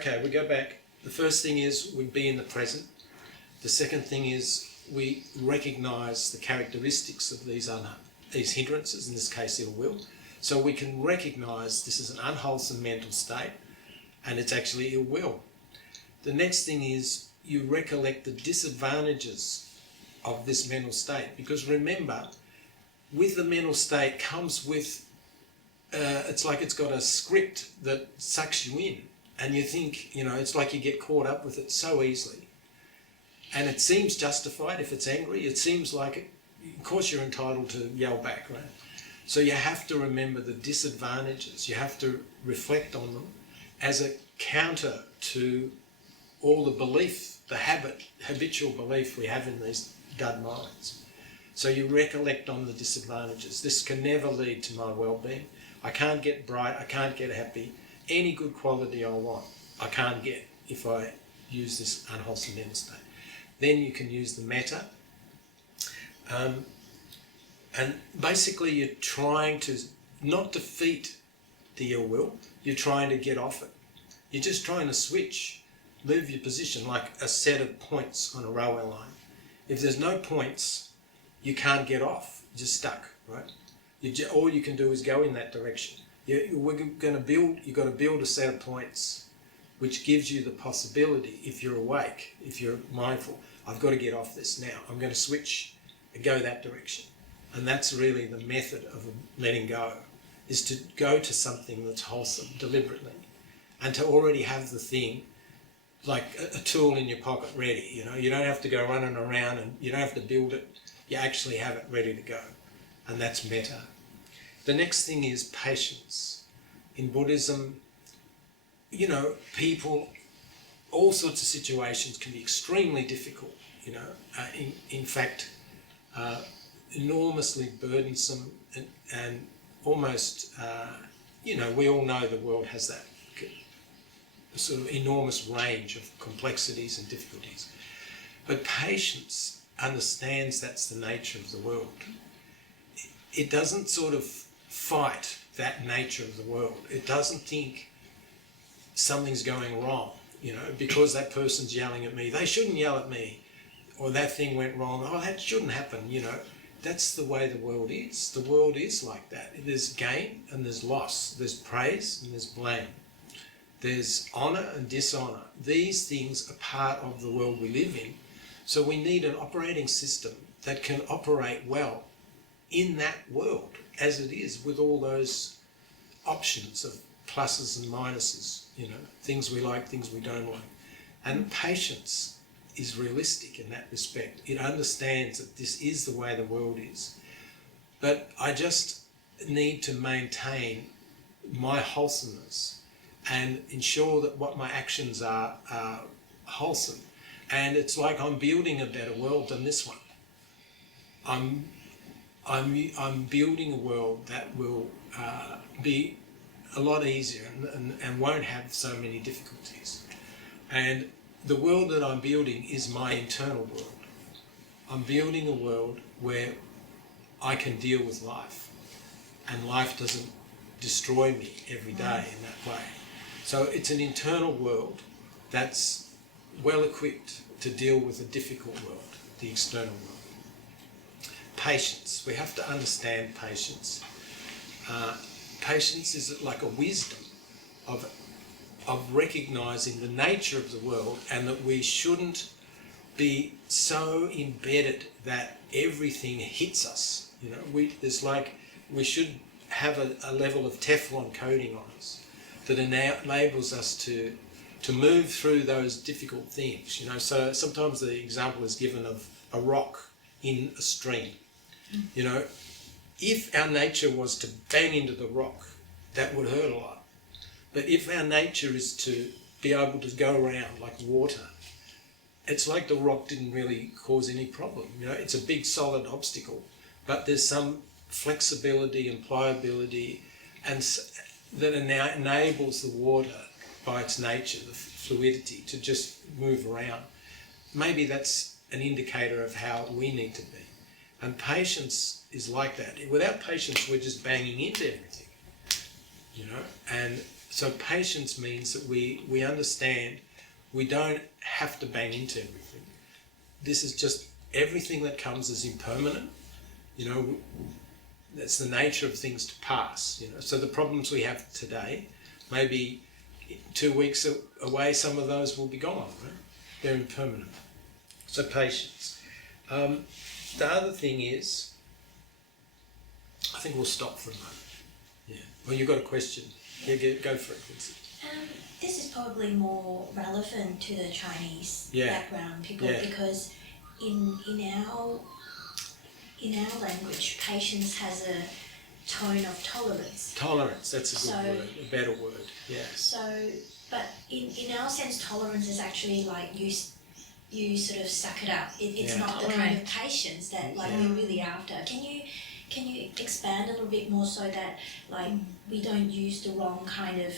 okay, we go back. The first thing is we be in the present. The second thing is we recognise the characteristics of these hindrances, in this case ill will. So we can recognise this is an unwholesome mental state and it's actually ill will. The next thing is you recollect the disadvantages of this mental state, because remember, with the mental state comes with, it's like it's got a script that sucks you in, and you think, it's like you get caught up with it so easily. And it seems justified if it's angry. It seems like, of course you're entitled to yell back, right? So you have to remember the disadvantages. You have to reflect on them as a counter to all the belief, the habitual belief we have in these dud minds. So you recollect on the disadvantages. This can never lead to my well-being. I can't get bright, I can't get happy. Any good quality I want, I can't get if I use this unwholesome mental state. Then you can use the metta. And basically you're trying to not defeat the ill will, you're trying to get off it. You're just trying to switch, move your position like a set of points on a railway line. If there's no points, you can't get off, you're just stuck, right? All you can do is go in that direction. You've got to build a set of points which gives you the possibility, if you're awake, if you're mindful, I've got to get off this now. I'm going to switch and go that direction. And that's really the method of letting go, is to go to something that's wholesome deliberately, and to already have the thing like a tool in your pocket ready. You don't have to go running around, and you don't have to build it. You actually have it ready to go, and that's metta. The next thing is patience. In Buddhism, people, all sorts of situations can be extremely difficult, in fact, enormously burdensome and almost, we all know the world has that sort of enormous range of complexities and difficulties. But patience understands that's the nature of the world. It doesn't sort of fight that nature of the world. It doesn't think something's going wrong, because that person's yelling at me, they shouldn't yell at me, or that thing went wrong, oh, that shouldn't happen, That's the way the world is. The world is like that. There's gain and there's loss. There's praise and there's blame. There's honour and dishonour. These things are part of the world we live in. So we need an operating system that can operate well in that world as it is, with all those options of pluses and minuses, things we like, things we don't like. And patience is realistic in that respect. It understands that this is the way the world is. But I just need to maintain my wholesomeness and ensure that what my actions are wholesome. And it's like I'm building a better world than this one. I'm building a world that will be a lot easier and won't have so many difficulties. And the world that I'm building is my internal world. I'm building a world where I can deal with life, and life doesn't destroy me every day in that way. So it's an internal world that's well equipped to deal with a difficult world, the external world. Patience. We have to understand patience. Patience is like a wisdom of recognising the nature of the world, and that we shouldn't be so embedded that everything hits us. We should have a level of Teflon coating on us that enables us to move through those difficult things. So sometimes the example is given of a rock in a stream. If our nature was to bang into the rock, that would hurt a lot. But if our nature is to be able to go around like water, it's like the rock didn't really cause any problem. It's a big solid obstacle, but there's some flexibility and pliability, and that enables the water by its nature, the fluidity, to just move around. Maybe that's an indicator of how we need to be. And patience is like that. Without patience, we're just banging into everything, and So patience means that we understand we don't have to bang into everything. This is just everything that comes is impermanent. That's the nature of things to pass. So the problems we have today, maybe 2 weeks away, some of those will be gone. Right? They're impermanent. So patience. The other thing is, I think we'll stop for a moment. Yeah. Well, you've got a question. Yeah, go for it, Vincent. This is probably more relevant to the Chinese background people because in our language, patience has a tone of tolerance. Tolerance, that's a good word, a better word. Yeah. So, but in our sense, tolerance is actually like you sort of suck it up. It's not the kind of patience that like we're really after. Can you expand a little bit more so that like we don't use the wrong kind of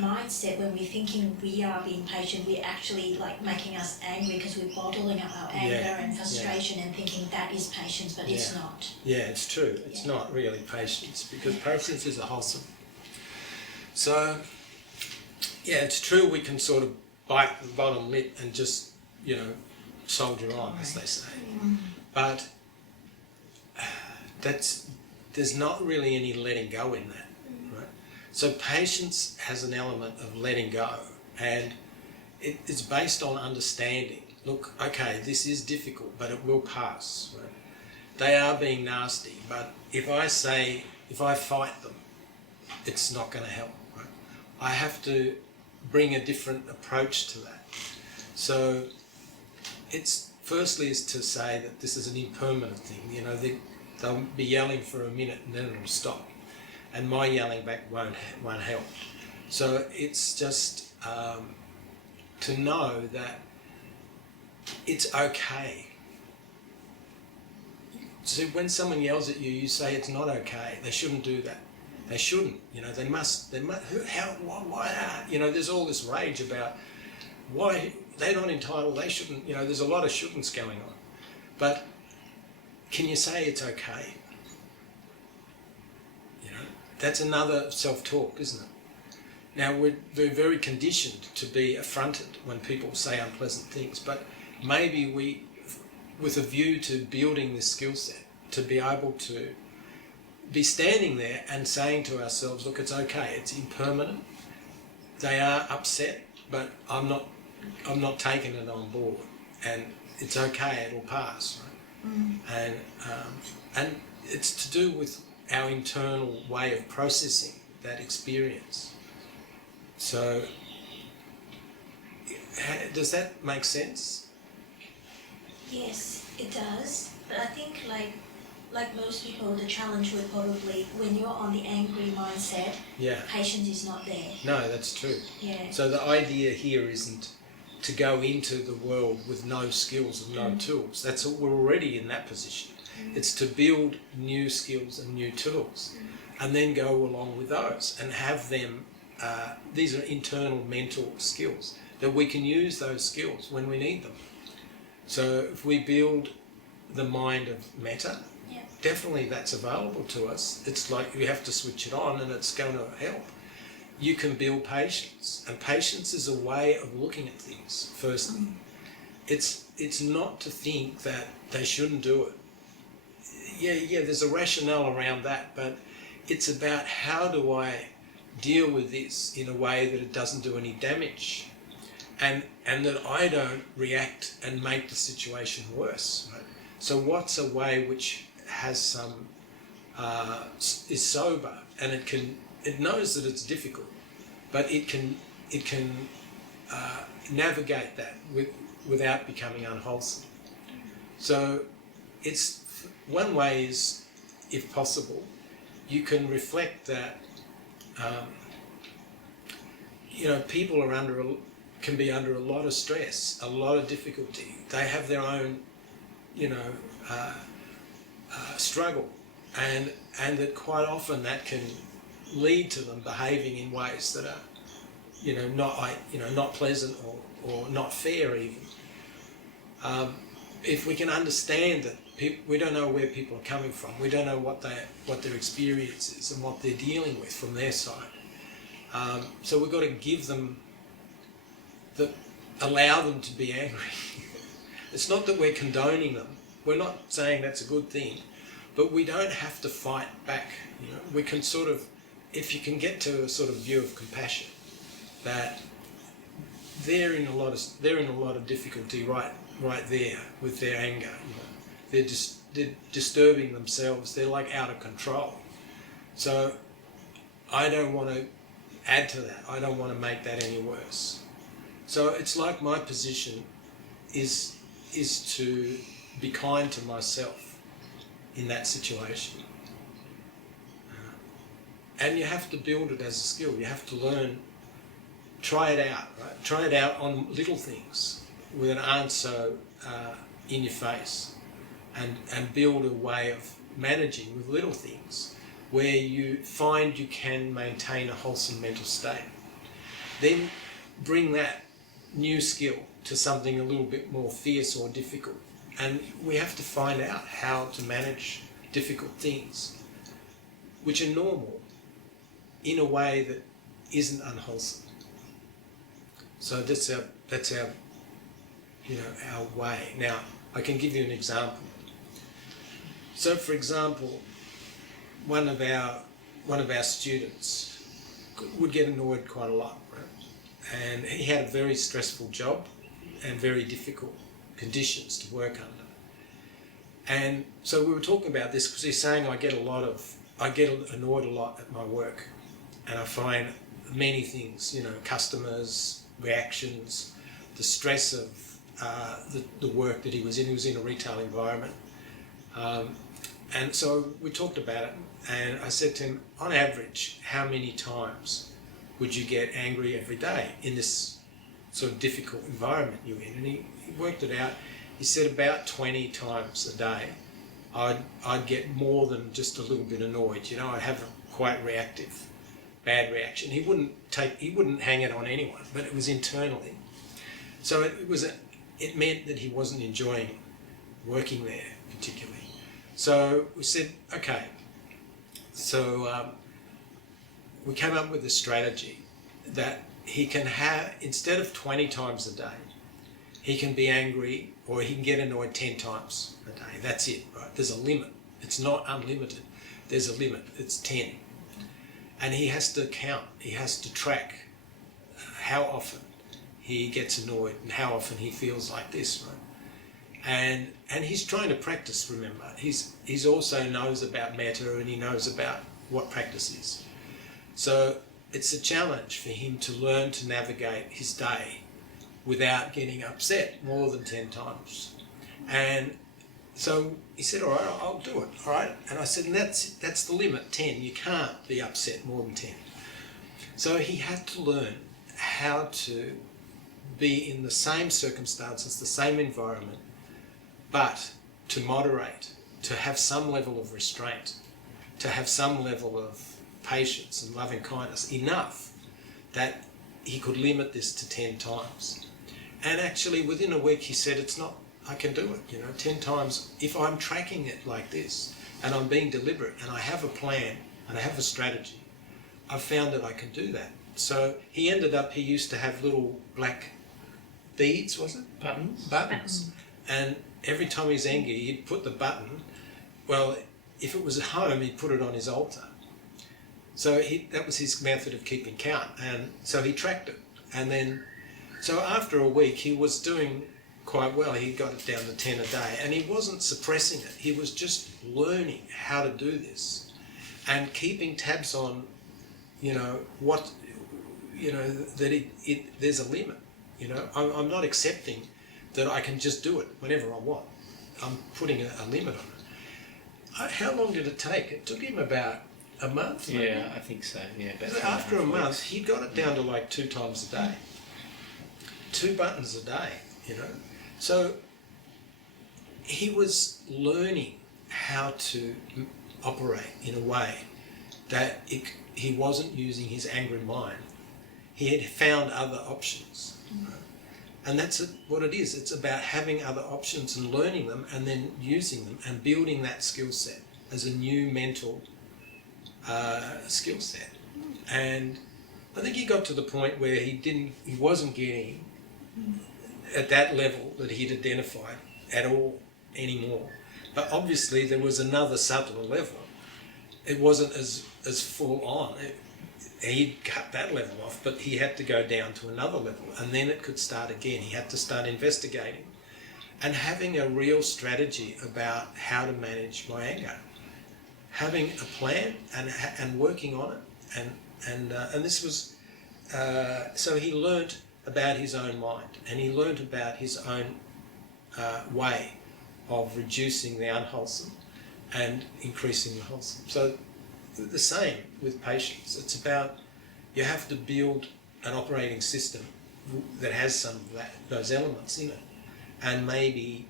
mindset when we're thinking we are being patient, we're actually like making us angry because we're bottling up our anger and frustration and thinking that is patience, but it's not. Yeah, it's true. It's not really patience because patience is a wholesome. So, it's true we can sort of bite the bottom lip and just, soldier on, as they say. But there's not really any letting go in that, right? So patience has an element of letting go, and it's based on understanding. Look, okay, this is difficult, but it will pass, right? They are being nasty, but if I fight them, it's not going to help, right? I have to bring a different approach to that. So firstly is to say that this is an impermanent thing, they'll be yelling for a minute and then it'll stop, and my yelling back won't help. So it's just to know that it's okay. So when someone yells at you, you say it's not okay. They shouldn't do that. They shouldn't. They must. Why? There's all this rage about why they're not entitled. They shouldn't. There's a lot of shouldn'ts going on, but can you say it's okay? That's another self-talk, isn't it? Now, we're very conditioned to be affronted when people say unpleasant things, but maybe we, with a view to building this skill set, to be able to be standing there and saying to ourselves, look, it's okay, it's impermanent, they are upset, but I'm not taking it on board, and it's okay, it'll pass, right? And it's to do with our internal way of processing that experience. So, does that make sense? Yes, it does. But I think like most people, the challenge would probably, when you're on the angry mindset, patience is not there. No, that's true. Yeah. So the idea here isn't to go into the world with no skills and no tools. We're already in that position. It's to build new skills and new tools, and then go along with those and have them. These are internal mental skills that we can use those skills when we need them. So if we build the mind of metta, definitely that's available to us. It's like you have to switch it on and it's going to help. You can build patience, and patience is a way of looking at things, firstly. It's not to think that they shouldn't do it. Yeah, there's a rationale around that, but it's about how do I deal with this in a way that it doesn't do any damage, and that I don't react and make the situation worse. Right? So what's a way which has some is sober, and it knows that it's difficult, but it can navigate that without becoming unwholesome. So it's one way is, if possible, you can reflect that people can be under a lot of stress, a lot of difficulty. They have their own struggle, and that quite often that can lead to them behaving in ways that are not pleasant or not fair even. If we can understand that we don't know where people are coming from, we don't know what their experience is and what they're dealing with from their side, So we've got to give them, allow them to be angry. It's not that we're condoning them. We're not saying that's a good thing, but we don't have to fight back. You know, we can sort of, if you can get to a sort of view of compassion, that they're in a lot of difficulty right there with their anger. You know, they're disturbing themselves. They're like out of control. So I don't want to add to that. I don't want to make that any worse. So it's like my position is to be kind to myself in that situation. And you have to build it as a skill. You have to learn, try it out, right? Try it out on little things that aren't so in your face, and build a way of managing with little things where you find you can maintain a wholesome mental state. Then bring that new skill to something a little bit more fierce or difficult. And we have to find out how to manage difficult things, which are normal, in a way that isn't unwholesome. So that's our our way. Now, I can give you an example. So, for example, one of our students would get annoyed quite a lot, right? And he had a very stressful job and very difficult conditions to work under. And so we were talking about this because he's saying I get annoyed a lot at my work, and I find many things, you know, customers, reactions, the stress of the work that he was in. He was in a retail environment. And so we talked about it, and I said to him, on average, how many times would you get angry every day in this sort of difficult environment you're in? And he worked it out. He said about 20 times a day I'd get more than just a little bit annoyed. You know, I'd have a quite reactive, bad reaction. He wouldn't hang it on anyone, but it was internally. So it meant that he wasn't enjoying working there particularly. So we said, okay, so we came up with a strategy that he can have, instead of 20 times a day, he can be angry or he can get annoyed 10 times a day. That's it, right? There's a limit. It's not unlimited. There's a limit. It's 10. And he has to count. He has to track how often he gets annoyed and how often he feels like this, right? And he's trying to practice, remember. He's also knows about metta, and he knows about what practice is. So it's a challenge for him to learn to navigate his day without getting upset more than 10 times. And so he said, all right, I'll do it, all right? And I said, and that's the limit, 10. You can't be upset more than 10. So he had to learn how to be in the same circumstances, the same environment, but to moderate, to have some level of restraint, to have some level of patience and loving kindness, enough that he could limit this to 10 times. And actually within a week he said, I can do it, 10 times. If I'm tracking it like this and I'm being deliberate and I have a plan and I have a strategy, I've found that I can do that. So he used to have little black beads, was it? Buttons. And every time he's angry, he'd put the button, well, if it was at home, he'd put it on his altar. So that was his method of keeping count. And so he tracked it. And then, so after a week, he was doing quite well. He got it down to 10 a day. And he wasn't suppressing it. He was just learning how to do this and keeping tabs on, there's a limit. I'm not accepting that I can just do it whenever I want. I'm putting a limit on it. How long did it take? It took him about a month. Maybe. Yeah, I think so. Yeah. After a month, he got it down to like 2 times a day. 2 buttons a day, So he was learning how to operate in a way that he wasn't using his angry mind. He had found other options. And that's what it is. It's about having other options and learning them and then using them and building that skill set as a new mental skill set. And I think he got to the point where he wasn't getting at that level that he'd identified at all anymore. But obviously there was another subtler level. It wasn't as full on. He'd cut that level off, but he had to go down to another level, and then it could start again. He had to start investigating and having a real strategy about how to manage my anger, having a plan and working on it. And this was, so he learnt about his own mind, and he learnt about his own way of reducing the unwholesome and increasing the wholesome. So the same with patience. It's about, you have to build an operating system that has some of those elements in it. And maybe,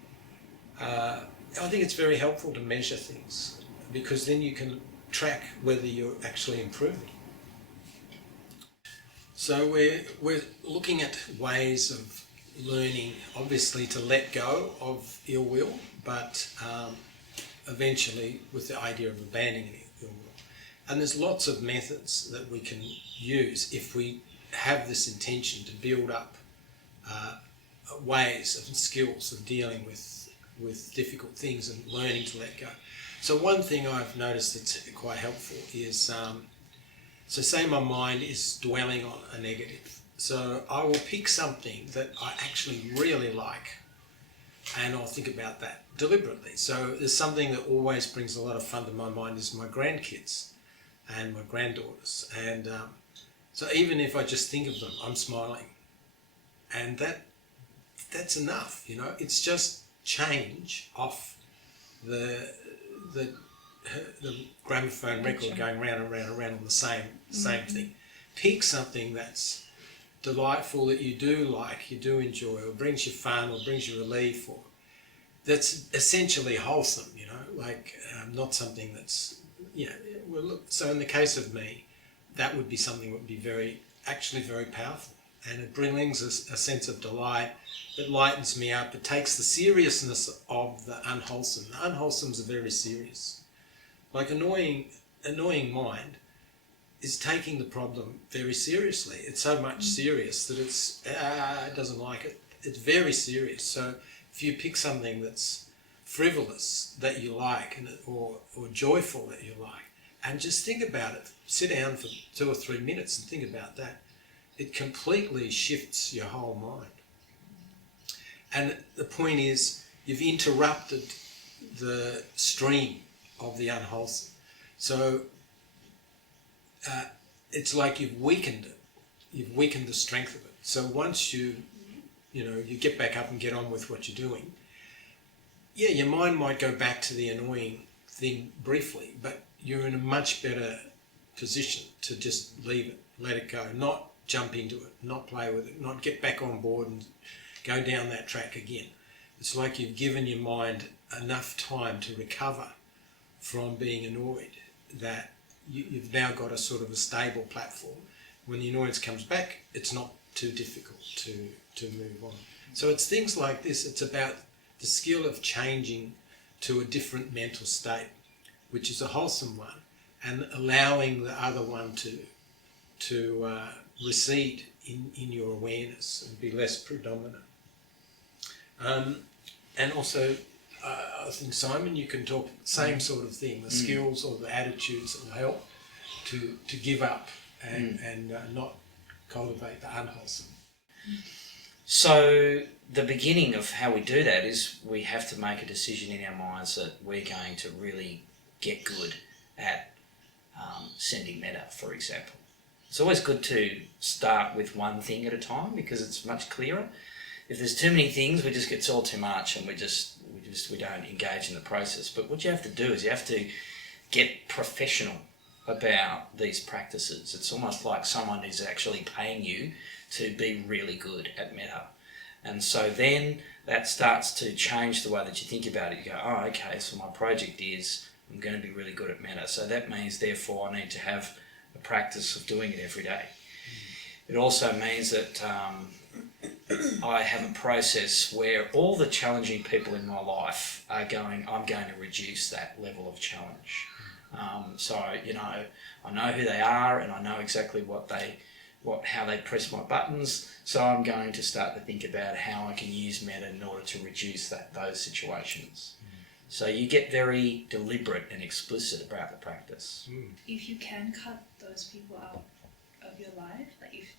I think it's very helpful to measure things, because then you can track whether you're actually improving. So we're looking at ways of learning, obviously, to let go of ill will, but eventually with the idea of abandoning ill will. And there's lots of methods that we can use if we have this intention to build up ways and skills of dealing with difficult things and learning to let go. So one thing I've noticed that's quite helpful is, so say my mind is dwelling on a negative. So I will pick something that I actually really like, and I'll think about that deliberately. So there's something that always brings a lot of fun to my mind is my grandkids and my granddaughters. And so even if I just think of them, I'm smiling. And that's enough, you know. It's just change off the gramophone record going round and round and round on the same thing. Pick something that's delightful, that you do like, you do enjoy, or brings you fun, or brings you relief, or that's essentially wholesome, you know, like not something that's, you know, well, look, so in the case of me, that would be something that would be actually very powerful. And it brings a sense of delight. It lightens me up. It takes the seriousness of the unwholesome. The unwholesomes are very serious. Like annoying mind is taking the problem very seriously. It's so much serious that it doesn't like it. It's very serious. So if you pick something that's frivolous that you like, or joyful that you like, and just think about it, sit down for 2 or 3 minutes and think about that, it completely shifts your whole mind. And the point is, you've interrupted the stream of the unwholesome. So it's like you've weakened it. You've weakened the strength of it. So once you get back up and get on with what you're doing, yeah, your mind might go back to the annoying thing briefly, but you're in a much better position to just leave it, let it go, not jump into it, not play with it, not get back on board and go down that track again. It's like you've given your mind enough time to recover from being annoyed, that you've now got a sort of a stable platform. When the annoyance comes back, it's not too difficult to move on. So it's things like this. It's about the skill of changing to a different mental state, which is a wholesome one, and allowing the other one to recede in your awareness and be less predominant. And also, I think, Simon, you can talk the same sort of thing, the skills or the attitudes that will help to give up and not cultivate the unwholesome. So the beginning of how we do that is we have to make a decision in our minds that we're going to really get good at sending metta, for example. It's always good to start with one thing at a time, because it's much clearer. If there's too many things, it's all too much, and we don't engage in the process. But what you have to do is you have to get professional about these practices. It's almost like someone is actually paying you to be really good at metta. And so then that starts to change the way that you think about it. You go, oh, okay, so my project is I'm going to be really good at metta. So that means, therefore, I need to have a practice of doing it every day. It also means that I have a process where all the challenging people in my life I'm going to reduce that level of challenge. So, I know who they are, and I know exactly what they how they press my buttons. So I'm going to start to think about how I can use metta in order to reduce those situations. So you get very deliberate and explicit about the practice. If you can cut those people out of your life, like if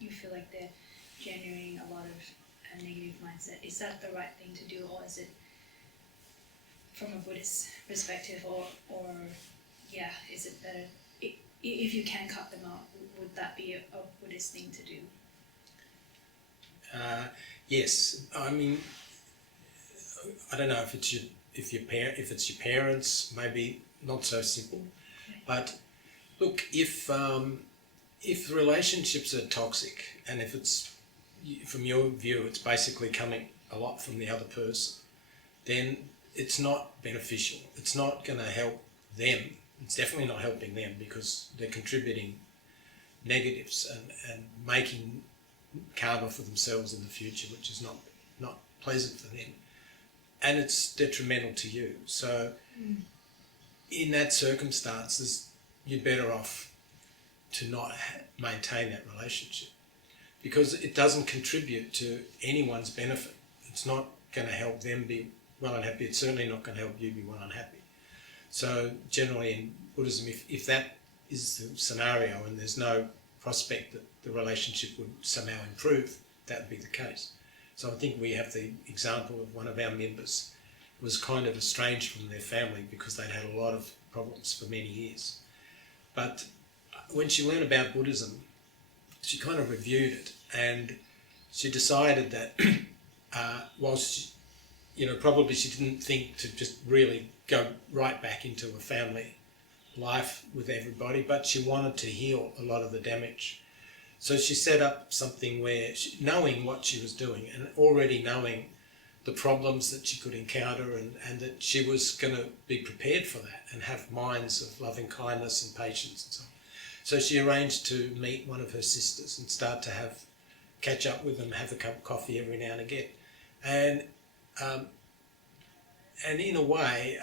you feel like they're generating a lot of a negative mindset, is that the right thing to do, or is it from a Buddhist perspective, or is it better if you can cut them out? Would that be a Buddhist thing to do? Yes, I mean, I don't know if it's your parents, maybe not so simple. But look, if relationships are toxic, and if it's, from your view, it's basically coming a lot from the other person, then it's not beneficial. It's not going to help them. It's definitely not helping them, because they're contributing negatives and making karma for themselves in the future, which is not pleasant for them, and it's detrimental to you. So in that circumstances, you're better off to not maintain that relationship, because it doesn't contribute to anyone's benefit. It's not going to help them be well and happy. It's certainly not going to help you be well and happy. So generally in Buddhism, if that is the scenario and there's no prospect that the relationship would somehow improve, that would be the case. So I think we have the example of one of our members was kind of estranged from their family because they'd had a lot of problems for many years. But when she learned about Buddhism, she kind of reviewed it, and she decided that whilst probably she didn't think to just really go right back into a family life with everybody, but she wanted to heal a lot of the damage. So she set up something where, knowing what she was doing and already knowing the problems that she could encounter, and that she was going to be prepared for that and have minds of loving kindness and patience and so on. So she arranged to meet one of her sisters and start to catch up with them, have a cup of coffee every now and again. And in a way,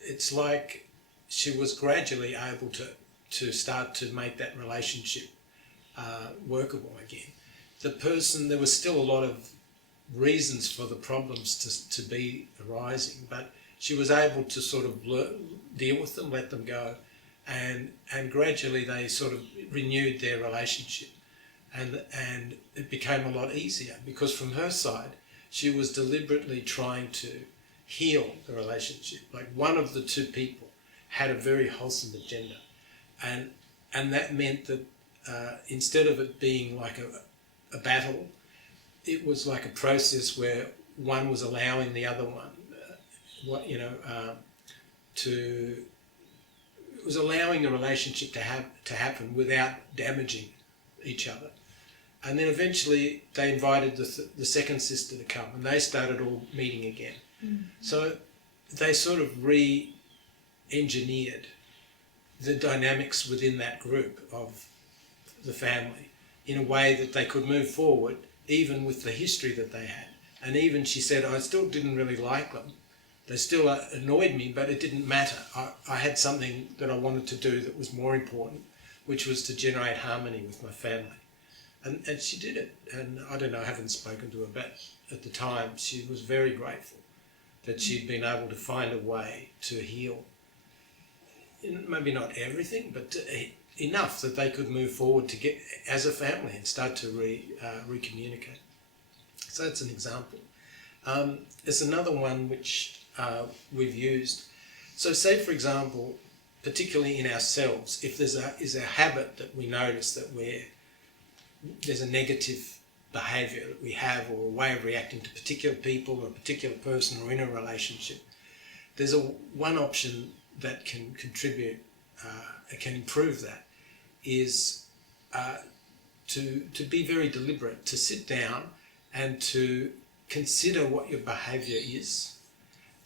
it's like she was gradually able to start to make that relationship workable again. There was still a lot of reasons for the problems to be arising, but she was able to sort of deal with them, let them go, and gradually they sort of renewed their relationship, and it became a lot easier, because from her side she was deliberately trying to heal the relationship. Like, one of the two people had a very wholesome agenda, and that meant that instead of it being like a battle, it was like a process where one was allowing the other one it was allowing the relationship to happen without damaging each other. And then eventually they invited the second sister to come, and they started all meeting again. So they sort of re-engineered the dynamics within that group of the family in a way that they could move forward, even with the history that they had. And even she said, I still didn't really like them. They still annoyed me, but it didn't matter. I had something that I wanted to do that was more important, which was to generate harmony with my family. And she did it. And I don't know, I haven't spoken to her, but at the time she was very grateful that she'd been able to find a way to heal. Maybe not everything, but enough that they could move forward to get as a family and start to recommunicate. So that's an example. There's another one which we've used. So say, for example, particularly in ourselves, if there's a habit that we notice that there's a negative behaviour that we have, or a way of reacting to particular people or a particular person or in a relationship, there's one option that can contribute, can improve that, is to be very deliberate, to sit down and to consider what your behaviour is,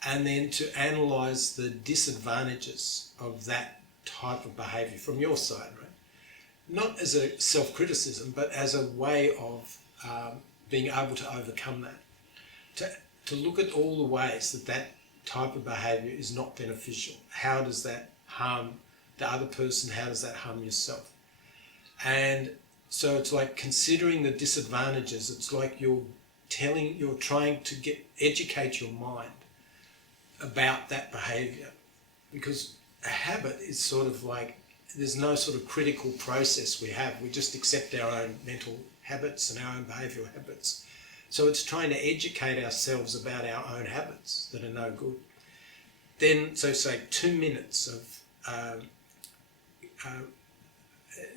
and then to analyse the disadvantages of that type of behaviour from your side, right? Not as a self-criticism, but as a way of being able to overcome that. To look at all the ways that type of behaviour is not beneficial. How does that harm the other person? How does that harm yourself? And so it's like considering the disadvantages. It's like you're trying to educate your mind about that behaviour, because a habit is sort of like, there's no sort of critical process we have. We just accept our own mental habits and our own behavioural habits. So it's trying to educate ourselves about our own habits that are no good. Then, so say 2 minutes of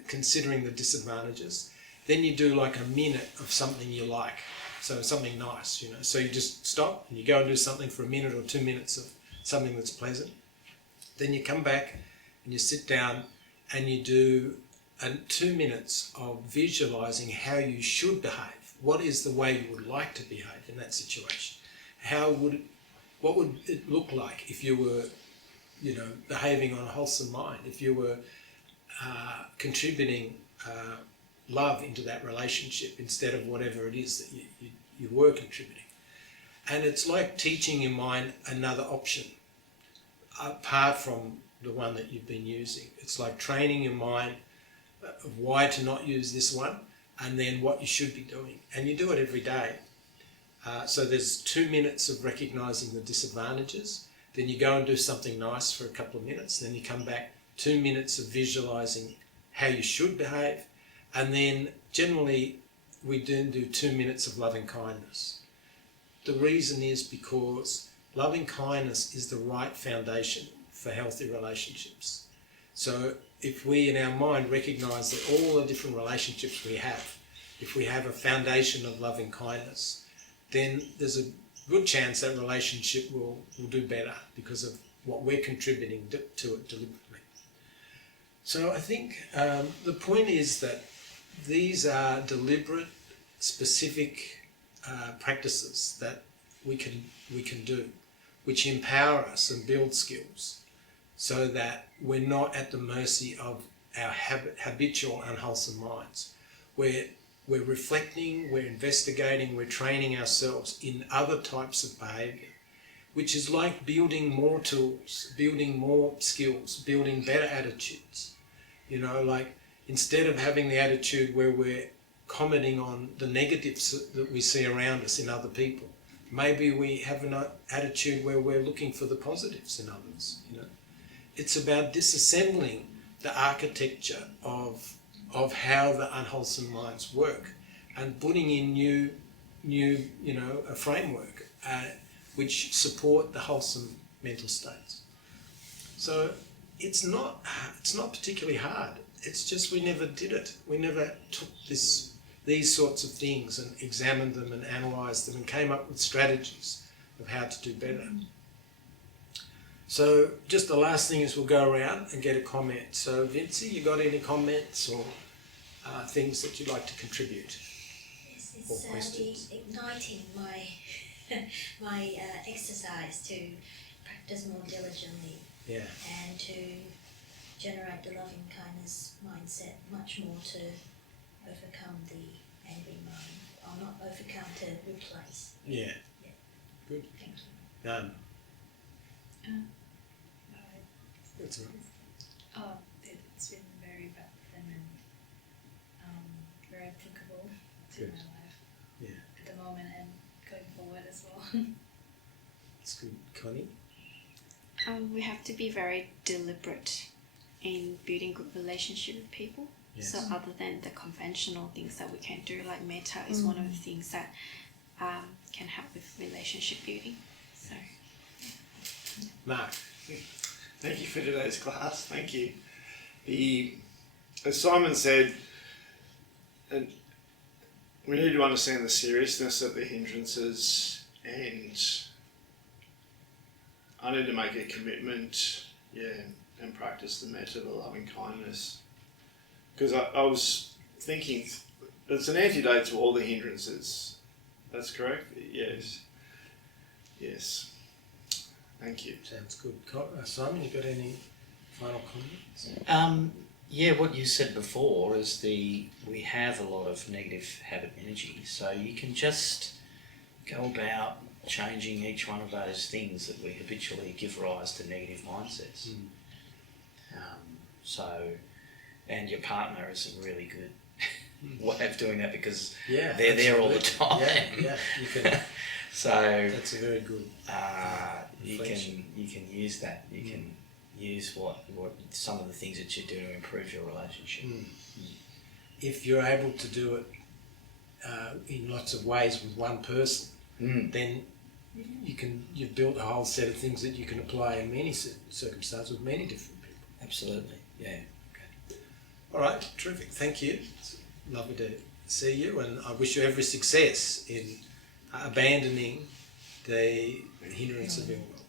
considering the disadvantages. Then you do like a minute of something you like. So something nice, you know. So you just stop and you go and do something for a minute or 2 minutes of something that's pleasant. Then you come back and you sit down and you do 2 minutes of visualising how you should behave. What is the way you would like to behave in that situation? What would it look like if you were, you know, behaving on a wholesome mind? If you were contributing love into that relationship instead of whatever it is that you were contributing. And it's like teaching your mind another option apart from the one that you've been using. It's like training your mind of why to not use this one and then what you should be doing. And you do it every day. So there's 2 minutes of recognising the disadvantages. Then you go and do something nice for a couple of minutes. Then you come back, 2 minutes of visualising how you should behave. And then generally we then do 2 minutes of loving kindness. The reason is because loving kindness is the right foundation for healthy relationships. So if we in our mind recognise that all the different relationships we have, if we have a foundation of loving kindness, then there's a good chance that relationship will do better because of what we're contributing to it deliberately. So I think the point is that these are deliberate, specific practices that we can do, which empower us and build skills, so that we're not at the mercy of our habitual unwholesome minds. We're reflecting, we're investigating, we're training ourselves in other types of behaviour, which is like building more tools, building more skills, building better attitudes. You know, like instead of having the attitude where we're commenting on the negatives that we see around us in other people, maybe we have an attitude where we're looking for the positives in others, you know. It's about disassembling the architecture of how the unwholesome minds work and putting in new you know, a framework which support the wholesome mental states. So it's not particularly hard. It's just we never did it. We never took these sorts of things and examined them and analysed them and came up with strategies of how to do better. So just the last thing is we'll go around and get a comment. So Vincy, you got any comments or things that you'd like to contribute? Yes, it's igniting my my exercise to practice more diligently. Yeah. And to generate the loving kindness mindset much more to overcome the angry mind. Or not overcome, to replace. Yeah. Yeah. Good. Thank you. None. That's all right. It's been very relevant and very applicable to Good. my life Yeah. at the moment and going forward as well. It's good. Connie? We have to be very deliberate in building good relationship with people. Yes. So other than the conventional things that we can do, like metta is one of the things that can help with relationship building. So Mark? Thank you for today's class. Thank you. As Simon said, and we need to understand the seriousness of the hindrances, and I need to make a commitment, and practice the metta, the loving kindness. Because I was thinking, it's an antidote to all the hindrances. That's correct? Yes. Yes. Thank you. Sounds good. Simon, you got any final comments? Yeah, what you said before is we have a lot of negative habit energy, so you can just go about changing each one of those things that we habitually give rise to negative mindsets. So and your partner is a really good way of doing that because Yeah, they're there all the time. Yeah, you can. So That's a very good. you reflection. can use that. You can use what some of the things that you do to improve your relationship. If you're able to do it in lots of ways with one person, then you've built a whole set of things that you can apply in many circumstances with many different people. Absolutely, yeah. All right, terrific. Thank you. It's lovely to see you, and I wish you every success in abandoning the hindrance of ill will.